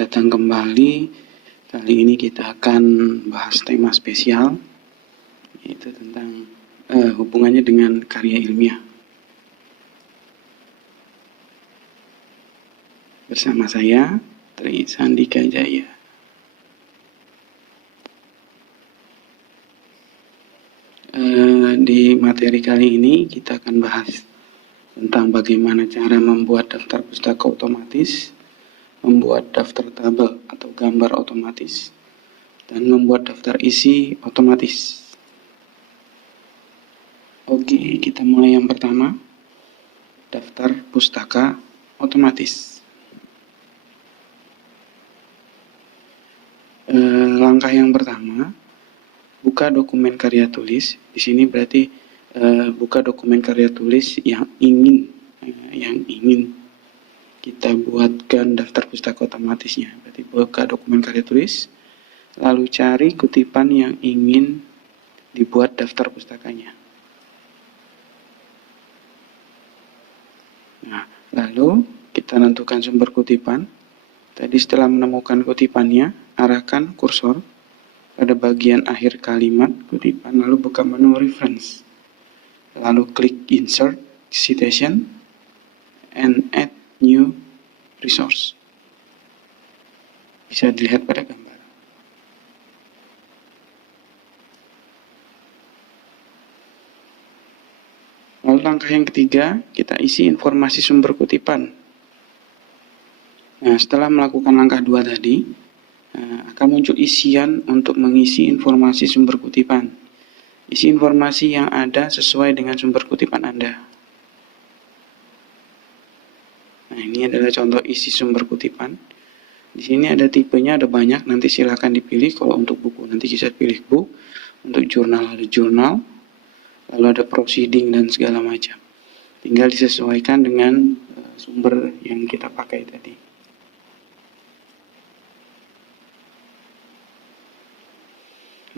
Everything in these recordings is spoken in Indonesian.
Selamat datang kembali. Kali ini kita akan bahas tema spesial, yaitu tentang hubungannya dengan karya ilmiah. Bersama saya, Tri Sandika Jaya. Di materi kali ini kita akan bahas tentang bagaimana cara membuat daftar pustaka otomatis, membuat daftar tabel atau gambar otomatis, dan membuat daftar isi otomatis. Oke, kita mulai yang pertama, daftar pustaka otomatis. Langkah yang pertama, buka dokumen karya tulis. Di sini berarti buka dokumen karya tulis yang ingin kita buatkan daftar pustaka otomatisnya. Berarti buka dokumen karya tulis, lalu cari kutipan yang ingin dibuat daftar pustakanya. Nah, lalu kita tentukan sumber kutipan. Tadi setelah menemukan kutipannya, arahkan kursor pada bagian akhir kalimat kutipan, lalu buka menu reference. Lalu klik insert citation and add new resource. Bisa dilihat pada gambar. Lalu langkah yang ketiga, kita isi informasi sumber kutipan. Nah, setelah melakukan langkah 2 tadi, akan muncul isian untuk mengisi informasi sumber kutipan. Isi informasi yang ada sesuai dengan sumber kutipan Anda. Nah, ini adalah contoh isi sumber kutipan. Di sini ada tipenya, ada banyak, nanti silakan dipilih. Kalau untuk buku nanti bisa pilih book, untuk jurnal ada jurnal, lalu ada proceeding dan segala macam. Tinggal disesuaikan dengan sumber yang kita pakai tadi.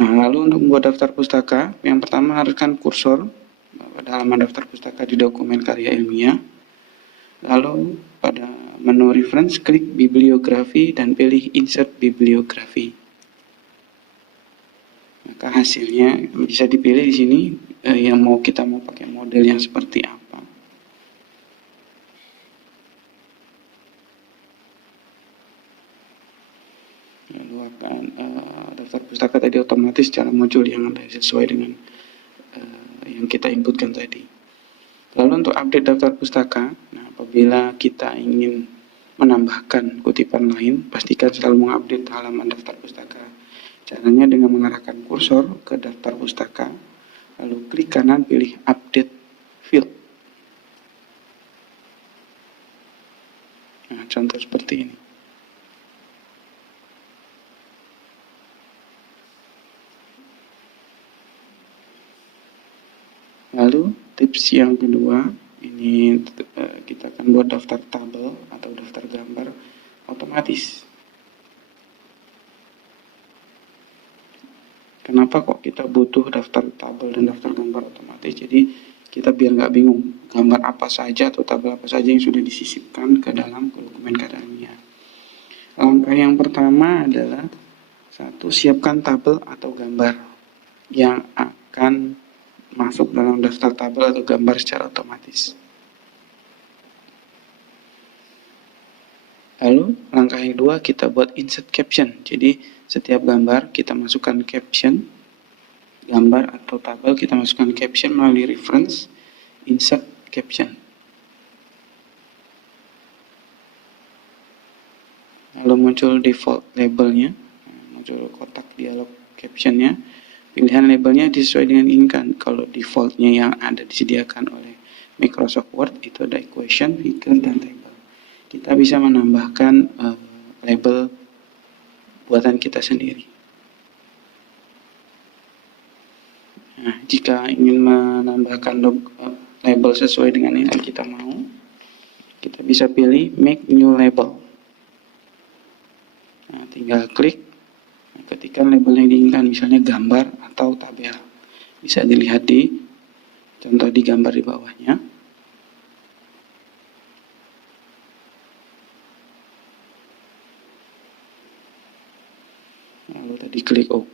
Nah, lalu untuk membuat daftar pustaka, yang pertama arahkan kursor pada halaman daftar pustaka di dokumen karya ilmiah. Lalu pada menu reference, klik bibliografi dan pilih insert bibliografi. Maka hasilnya bisa dipilih di sini yang kita mau pakai model yang seperti apa. Lalu akan daftar pustaka tadi otomatis cara muncul yang ada sesuai dengan yang kita inputkan tadi. Lalu untuk update daftar pustaka, nah, apabila kita ingin menambahkan kutipan lain, pastikan selalu mengupdate halaman daftar pustaka. Caranya dengan mengarahkan kursor ke daftar pustaka, lalu klik kanan pilih update field. Nah, contoh seperti ini. Lalu tips yang kedua, ini kita akan buat daftar tabel atau daftar gambar otomatis. Kenapa kok kita butuh daftar tabel dan daftar gambar otomatis? Jadi kita biar nggak bingung gambar apa saja atau tabel apa saja yang sudah disisipkan ke dalam dokumen karya ilmiah. Langkah yang pertama adalah siapkan tabel atau gambar yang akan masuk dalam daftar tabel atau gambar secara otomatis. Lalu langkah yang kedua kita buat insert caption. Jadi setiap gambar kita masukkan caption, gambar atau tabel kita masukkan caption melalui reference, insert caption. Lalu muncul default labelnya, muncul kotak dialog captionnya. Pilihan labelnya disesuai dengan inginkan. Kalau defaultnya yang ada disediakan oleh Microsoft Word itu ada equation, figure, dan table. Kita bisa menambahkan label buatan kita sendiri. Nah, jika ingin menambahkan label sesuai dengan yang kita mau, kita bisa pilih make new label. Nah, tinggal klik, ketikkan label yang diinginkan, misalnya gambar atau tabel. Bisa dilihat di contoh di gambar di bawahnya.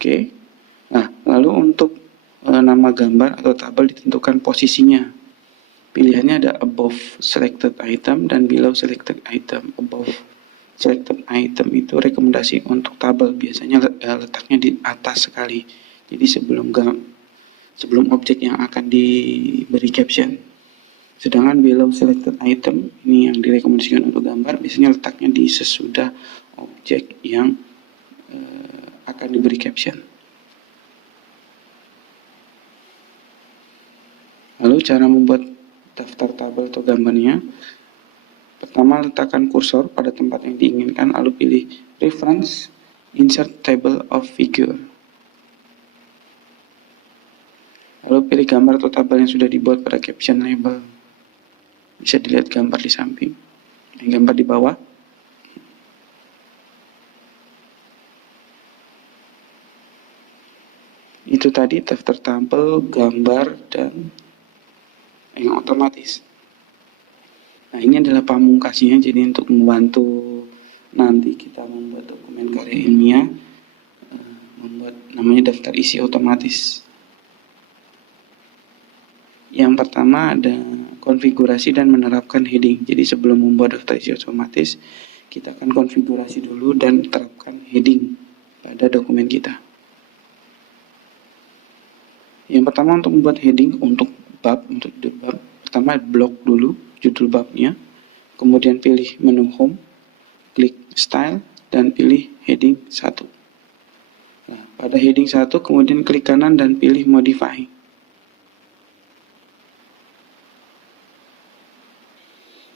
Oke. Nah, lalu untuk nama gambar atau tabel ditentukan posisinya. Pilihannya ada above selected item dan below selected item. Above selected item itu rekomendasi untuk tabel, biasanya letaknya di atas sekali. Jadi sebelum objek yang akan diberi caption. Sedangkan below selected item ini yang direkomendasikan untuk gambar, biasanya letaknya di sesudah objek yang akan diberi caption. Lalu cara membuat daftar tabel atau gambarnya. Pertama, letakkan kursor pada tempat yang diinginkan, lalu pilih Reference, Insert Table of Figure. Lalu pilih gambar atau tabel yang sudah dibuat pada caption label. Bisa dilihat gambar di samping, gambar di bawah. Itu tadi daftar tabel, gambar, dan yang otomatis. Nah, ini adalah pamungkasnya, jadi untuk membantu nanti kita membuat dokumen karya ilmiah, membuat namanya daftar isi otomatis. Yang pertama ada konfigurasi dan menerapkan heading. Jadi sebelum membuat daftar isi otomatis, kita akan konfigurasi dulu dan terapkan heading pada dokumen kita. Yang pertama untuk membuat heading untuk bab, untuk judul bab, pertama blok dulu judul babnya, kemudian pilih menu home, klik style, dan pilih heading 1. Nah, pada heading 1 kemudian klik kanan dan pilih modify.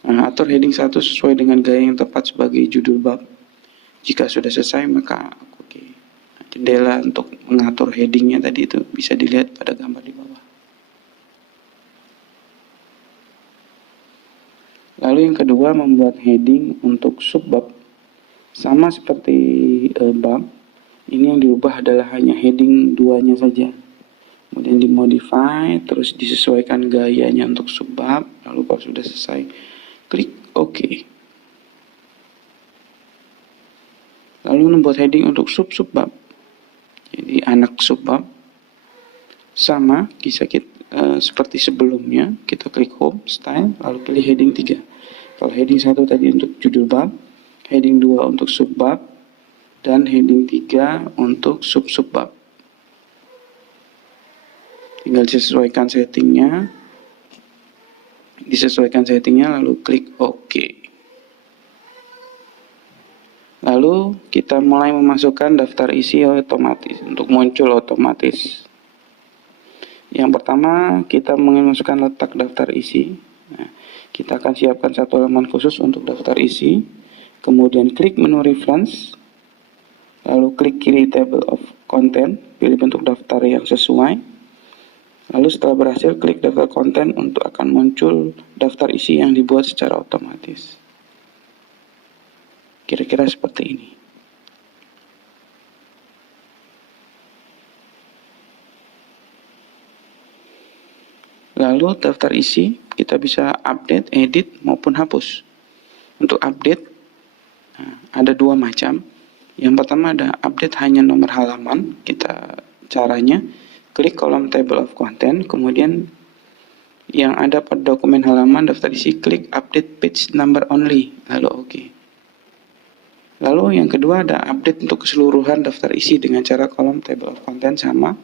Nah, atur heading 1 sesuai dengan gaya yang tepat sebagai judul bab. Jika sudah selesai maka oke. Nah, jendela untuk mengatur headingnya tadi itu bisa dilihat pada gambar di bawah. Lalu yang kedua, membuat heading untuk subbab. Sama seperti bab, ini yang diubah adalah hanya heading 2-nya saja. Kemudian dimodify, terus disesuaikan gayanya untuk subbab. Lalu kalau sudah selesai, klik OK. Lalu membuat heading untuk subbab. Jadi anak subbab sama kisah kita seperti sebelumnya, kita klik home, style, lalu pilih heading 3. Kalau heading 1 tadi untuk judul bab, heading 2 untuk subbab, dan heading 3 untuk subbab. Tinggal disesuaikan settingnya, lalu klik OK. Lalu kita mulai memasukkan daftar isi otomatis, untuk muncul otomatis. Yang pertama, kita ingin masukkan letak daftar isi. Nah, kita akan siapkan satu halaman khusus untuk daftar isi. Kemudian klik menu reference. Lalu klik kiri table of content, pilih bentuk daftar yang sesuai. Lalu setelah berhasil, klik daftar konten untuk akan muncul daftar isi yang dibuat secara otomatis. Kira-kira seperti ini. Lalu daftar isi kita bisa update, edit, maupun hapus. Untuk update ada dua macam. Yang pertama ada update hanya nomor halaman. Caranya klik kolom table of content, kemudian yang ada pada dokumen halaman daftar isi klik update page number only, lalu oke. Lalu yang kedua ada update untuk keseluruhan daftar isi dengan cara kolom table of content sama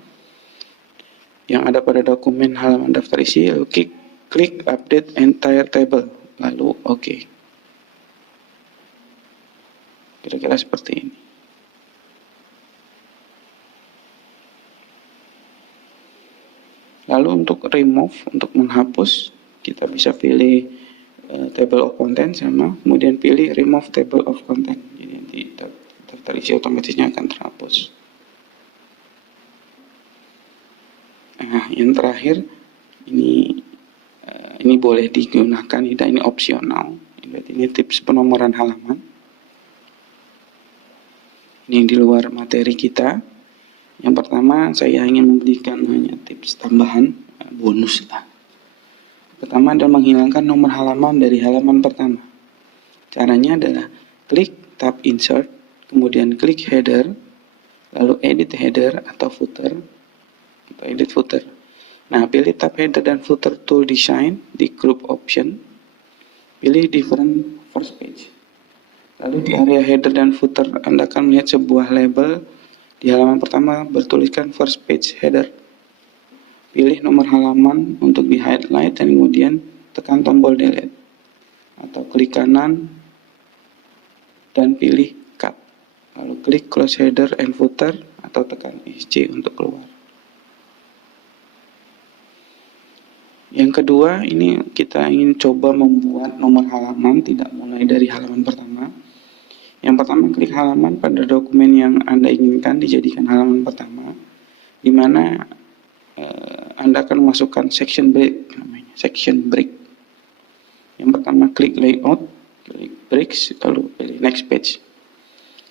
yang ada pada dokumen halaman daftar isi, lalu klik update entire table, lalu oke. Kira-kira seperti ini. Lalu untuk remove, untuk menghapus, kita bisa pilih table of content sama, kemudian pilih remove table of content. Jadi nanti daftar isi otomatisnya akan terhapus. Nah, yang terakhir ini boleh digunakan, ini opsional. Ini tips penomoran halaman. Ini yang di luar materi kita. Yang pertama, saya ingin memberikan hanya tips tambahan, bonus lah. Pertama adalah menghilangkan nomor halaman dari halaman pertama. Caranya adalah klik tab insert, kemudian klik header, Lalu edit header atau footer, atau edit footer. Nah, pilih tab header dan footer tool design di group option. Pilih different first page. Lalu di area header dan footer Anda akan melihat sebuah label. Di halaman pertama bertuliskan first page header. Pilih nomor halaman untuk di highlight dan kemudian tekan tombol delete. Atau klik kanan dan pilih cut. Lalu klik close header and footer atau tekan ESC untuk keluar. Yang kedua, ini kita ingin coba membuat nomor halaman tidak mulai dari halaman pertama. Yang pertama, klik halaman pada dokumen yang Anda inginkan dijadikan halaman pertama, di mana Anda akan memasukkan section break, namanya section break. Yang pertama, klik layout, klik breaks, lalu pilih next page.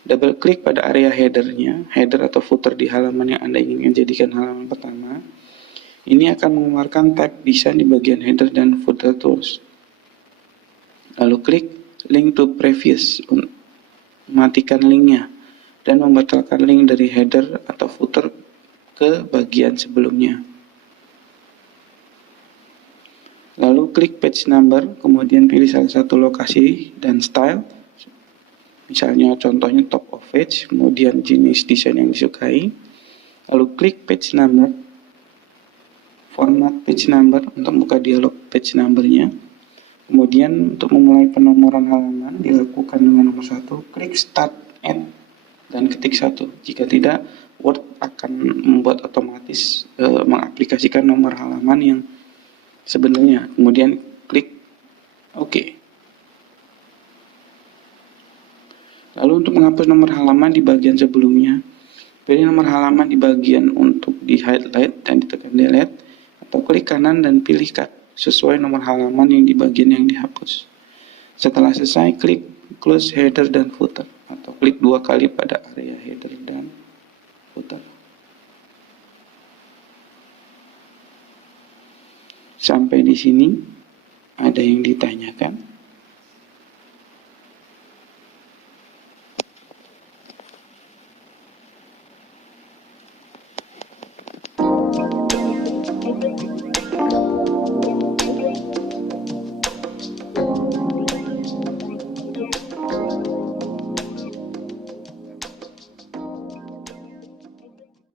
Double klik pada area headernya, header atau footer di halaman yang Anda inginkan jadikan halaman pertama. Ini akan mengeluarkan tab desain di bagian header dan footer tools. Lalu klik link to previous, matikan linknya, dan membatalkan link dari header atau footer ke bagian sebelumnya. Lalu klik page number, kemudian pilih salah satu lokasi dan style. Misalnya contohnya top of page, kemudian jenis desain yang disukai. Lalu klik page number, format page number untuk buka dialog page numbernya. Kemudian untuk memulai penomoran halaman dilakukan dengan nomor 1, klik start add dan ketik 1. Jika tidak, Word akan membuat otomatis mengaplikasikan nomor halaman yang sebenarnya. Kemudian klik OK. Lalu untuk menghapus nomor halaman di bagian sebelumnya, pilih nomor halaman di bagian untuk di highlight dan ditekan delete, atau klik kanan dan pilih cut sesuai nomor halaman yang di bagian yang dihapus. Setelah selesai, klik close header dan footer, atau klik 2 kali pada area header dan footer. Sampai di sini, ada yang ditanyakan?